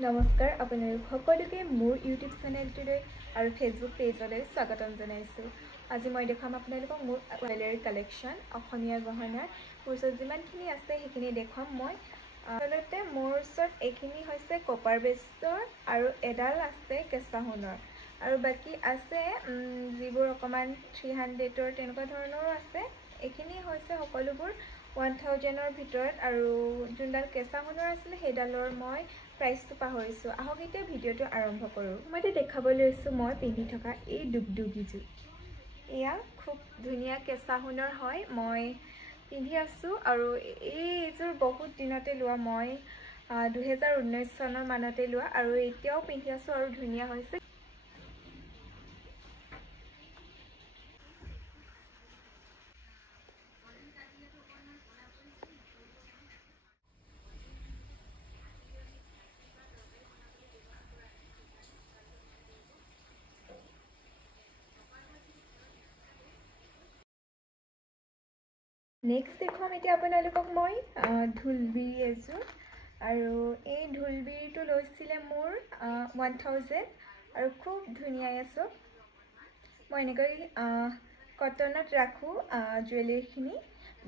নমস্কাৰ আপোনালোক সকলোকে মোৰ ইউটিউব চেনেলটোলৈ আৰু ফেচবুক পেজলৈ স্বাগতম জনাইছোঁ। আজি মই দেখাম আপোনালোকক মোৰ জুৱেলাৰী কালেকশ্যন অসমীয়া গহনাৰ মোৰ ওচৰত যিমানখিনি আছে সেইখিনি দেখুৱাম মই। আচলতে মোৰ ওচৰত এইখিনি হৈছে কপাৰ বেছৰ আৰু এডাল আছে কেঁচা সোণৰ আৰু বাকী আছে যিবোৰ অকণমান 300ৰ তেনেকুৱা ধৰণৰো আছে। এইখিনি হৈছে সকলোবোৰ 1000ৰ ভিতৰত আৰু যোনডাল কেঁচা সোণৰ আছিলে সেইডালৰ মই প্ৰাইচটো পাহৰিছোঁ। আহক এতিয়া ভিডিঅ'টো আৰম্ভ কৰোঁ। মই এতিয়া দেখাবলৈ লৈছোঁ মই পিন্ধি থকা এই দুগদুগীযোৰ। এয়া খুব ধুনীয়া কেঁচা সোণৰ হয়, মই পিন্ধি আছোঁ আৰু এইযোৰ বহুত দিনতে লোৱা, মই 2019 চনৰ মানতে লোৱা আৰু এতিয়াও পিন্ধি আছোঁ আৰু ধুনীয়া হৈছে। নেক্সট দেখুৱাম এতিয়া আপোনালোকক মই ঢোলবিৰি এযোৰ আৰু এই ঢোলবিৰিটো লৈছিলে মোৰ 1000 আৰু খুব ধুনীয়া আছে। মই এনেকৈ কটনত ৰাখোঁ, জুৱেলাৰীখিনি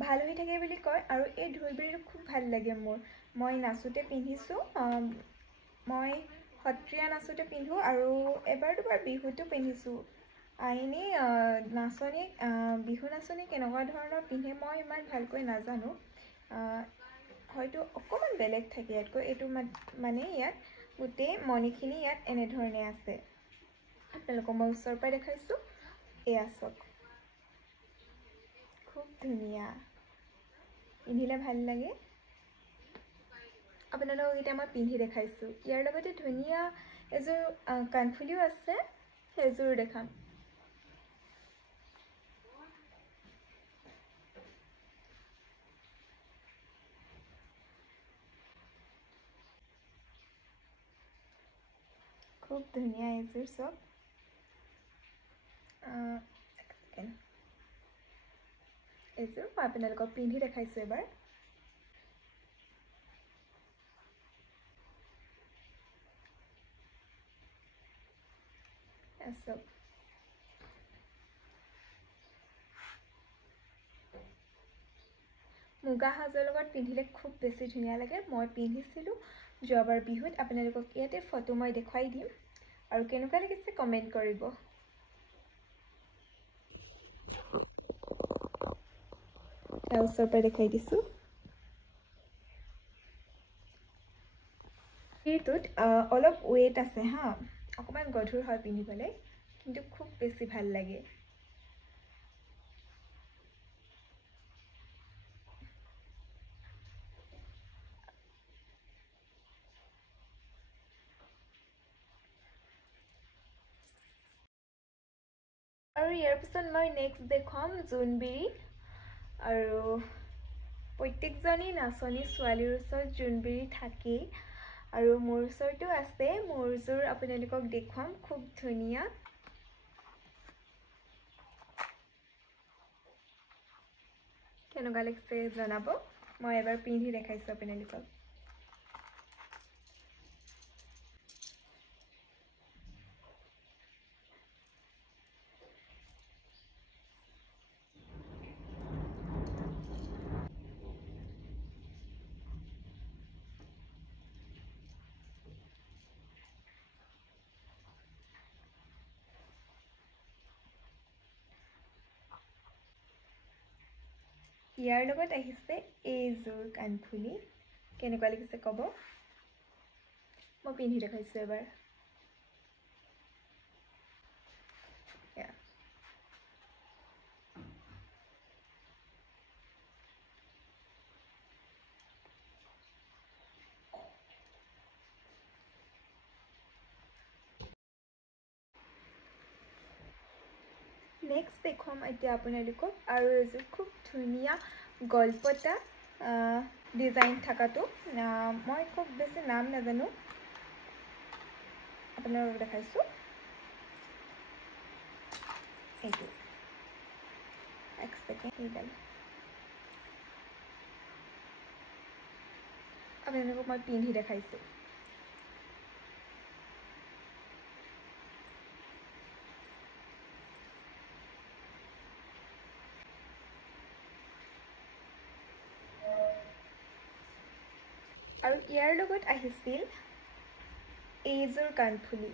ভাল হৈ থাকে বুলি কয় আৰু এই ঢোলবিৰিটো খুব ভাল লাগে মোৰ। মই নাচোঁতে পিন্ধিছোঁ, মই সত্ৰীয়া নাচোঁতে পিন্ধোঁ আৰু এবাৰ দুবাৰ বিহুতো পিন্ধিছোঁ। এনেই নাচনী বিহু নাচনী কেনেকুৱা ধৰণৰ পিন্ধে মই ইমান ভালকৈ নাজানো, হয়তো অকণমান বেলেগ থাকে ইয়াতকৈ। এইটো মানে ইয়াত গোটেই মণিখিনি ইয়াত এনেধৰণে আছে। আপোনালোকক মই ওচৰৰ পৰা দেখাইছোঁ, এয়া চাওক, খুব ধুনীয়া, পিন্ধিলে ভাল লাগে। আপোনালোকক এতিয়া মই পিন্ধি দেখাইছোঁ। ইয়াৰ লগতে ধুনীয়া এযোৰ কাণফুলিও আছে, সেইযোৰো দেখাম। খুব ধুনীয়া এযোৰ চব। এযোৰ মই আপোনালোকক পিন্ধি দেখাইছোঁ এবাৰ। চব মুগা সাজৰ লগত পিন্ধিলে খুব বেছি ধুনীয়া লাগে। মই পিন্ধিছিলোঁ যোৱাবাৰ বিহুত, আপোনালোকক ইয়াতে ফটো মই দেখুৱাই দিম আৰু কেনেকুৱা লাগিছে কমেণ্ট কৰিব। ওচৰৰ পৰা দেখাই দিছোঁ। এইটোত অলপ ৱেইট আছে হা, অকণমান গধুৰ হয় পিন্ধিবলৈ, কিন্তু খুব বেছি ভাল লাগে। আৰু ইয়াৰ পিছত মই নেক্সট দেখুৱাম জোনবিৰি। আৰু প্ৰত্যেকজনী নাচনী ছোৱালীৰ ওচৰত জোনবিৰি থাকেই আৰু মোৰ ওচৰতো আছে। মোৰযোৰ আপোনালোকক দেখুৱাম, খুব ধুনীয়া। কেনেকুৱা লাগিছে জনাব, মই এবাৰ পিন্ধি দেখাইছোঁ আপোনালোকক। ইয়াৰ লগত আহিছে এইযোৰ কাণফুলি, কেনেকুৱা লাগিছে ক'ব। মই পিন্ধি দেখাইছোঁ এবাৰ। নেক্সট দেখুৱাম এতিয়া আপোনালোকক আৰু এযোৰ খুব ধুনীয়া গলপতা ডিজাইন থকাটো। মই খুব বেছি নাম নাজানো, আপোনালোকক দেখাইছোঁ। এইটো এক ছেকেণ্ড, এইডাল আপোনালোকক মই পিন্ধি দেখাইছোঁ। আৰু ইয়াৰ লগত আহিছিল এইযোৰ কাণফুলি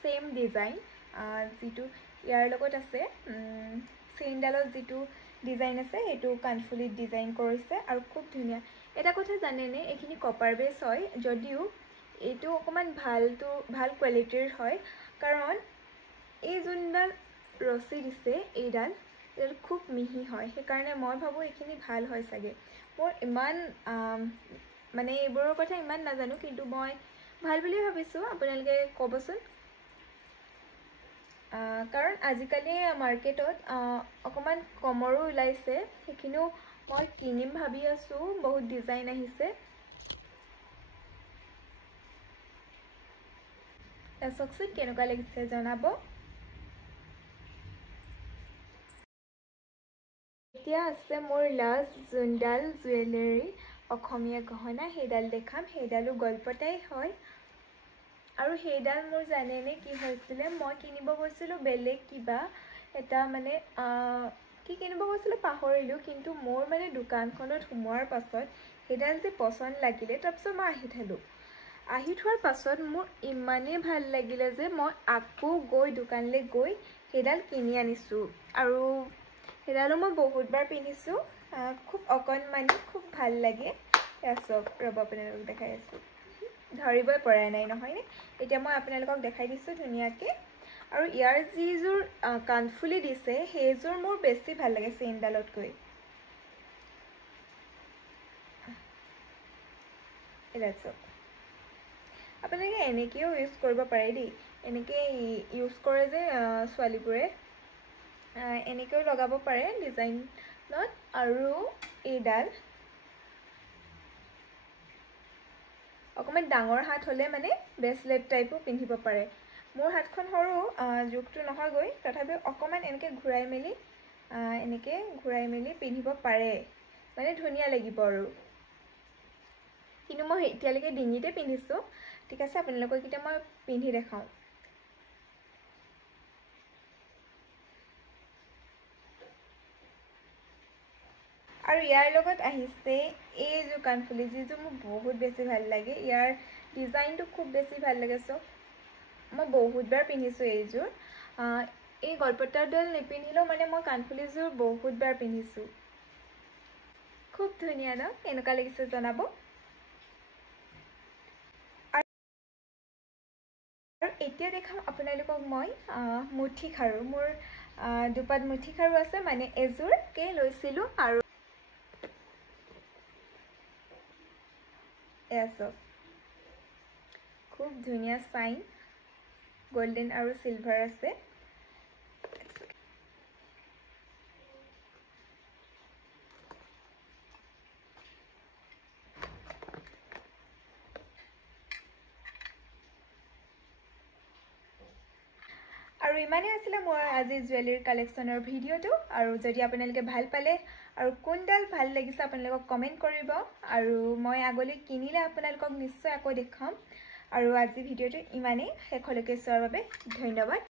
সেম ডিজাইন যেটো ইয়াৰ লগত আছে চেইনডালত যেটো ডিজাইন আছে এটো কাণফুলিত ডিজাইন কৰিছে আৰু খুব ধুনিয়া এটা কথা জানেনে এখিনি কপাৰ বেস হয় যদিও এটো অকমান ভাল কোৱালিটিৰ হয় কাৰণ এই যোনডাল ৰছী দিছে এইডাল খুব মিহি হয় সেইকাৰণে মই ভাবো এখিনি ভাল হয় সাগে মোৰ ইমান মানে এইবোৰৰ কথা ইমান নাজানো কিন্তু মই ভাল বুলি ভাবিছো আপোনালোকে কবচোন কাৰণ আজিকালি মাৰ্কেটত অকমান কমৰো ওলাইছে সেইখিনিও মই কিনিম ভাবি আছো বহুত ডিজাইন আহিছে এসকসুট কেনেকুৱা লাগিছে জনাব এতিয়া আছে মোৰ লাষ্ট জুনডাল জুৱেলাৰী অসমীয়া গহনা হেডাল দেখাম হেডালো গল্পটাই হয় আৰু হেডাল মোৰ জানেনে কি হৈছিল মই কিনিব গৈছিল বেলেগ কিবা এটা মানে কি কিনিব গৈছিল পাহৰিলো কিন্তু মোৰ মানে দোকানখনত সোমোৱাৰ পাছত হেডাল যে পছন্দ লাগিলে তাৰপিছত মই আহি থোৱাৰ পাছত মোৰ ইমানে ভাল লাগিলে যে মই আকৌ গৈ দোকানলৈ গৈ হেডাল কিনি আনিছো আৰু হেডালো মই বহুতবাৰ পিন্ধিছো খুব অকনমানি খুব ভাল লাগে এসব ৰব আপোনালোকক দেখাই আছো ধৰিবই পৰা নাই নহয়নে এতিয়া মই আপোনালোকক দেখাই দিছো ধুনিয়াকে আৰু ইয়াৰ যিযোৰ কাণফুলি দিছে হেজোৰ মোৰ বেছি ভাল লাগে চেইনডালত কৈ এলাছো আপোনালোকে এনেকেও ইউজ কৰিব পাৰে দেই এনেকে ইউজ কৰে যে ছোৱালীবোৰে এনেকেও লগাব পাৰে ডিজাইনত আৰু এইডাল অকমান ডাঙৰ হাত হলে মানে ব্ৰেসলেট টাইপো পিন্ধিব পাৰে মোৰ হাতখন সৰু জুকটো নহয় গৈ তথাপি অকমান এনেকে ঘূৰাই মেলি পিন্ধিব পাৰে মানে ধুনিয়া লাগিব আৰু কিন্তু মই এতিয়ালৈকে ডিঙিতে পিন্ধিছো ঠিক আছে আপোনালোকক কিটা মই পিন্ধি দেখাও আৰু ইয়াৰ লগত আহিছে এই যে কাণফুলি যিটো মোৰ বহুত বেছি ভাল লাগে ইয়াৰ ডিজাইনটো খুব বেছি ভাল লাগে সো মই বহুতবাৰ পিন্ধিছো এইযোৰ এই গলপটাডাল নিপিন্ধিলো মানে মই কাণফুলিযোৰ বহুতবাৰ পিন্ধিছো খুব ধুনিয়া ন এনেকুৱা লাগিছে জনাব আৰু এতিয়া দেখাম আপোনালোকক মই মুঠি খাৰু মোৰ দুপাত মুঠি খাৰু আছে মানে এযোৰ কে লৈছিলো আৰু এসব খুব ধুনিয়া সাইন গোল্ডেন আৰু সিলভাৰ আছে আৰু ইমানে আছিল মোৰ আজি জুৱেলাৰী কালেকশনৰ ভিডিওটো আৰু যদি আপোনালোকে ভাল পালে আৰু কোনডাল ভাল লাগিছে আপোনালোকক কমেন্ট কৰিব আৰু মই আগলৈ কিনিলে আপোনালোকক নিশ্চয় আকৌ দেখাম আৰু আজি ভিডিওটো ইমানে শেষলৈকে চোৱাৰ বাবে ধন্যবাদ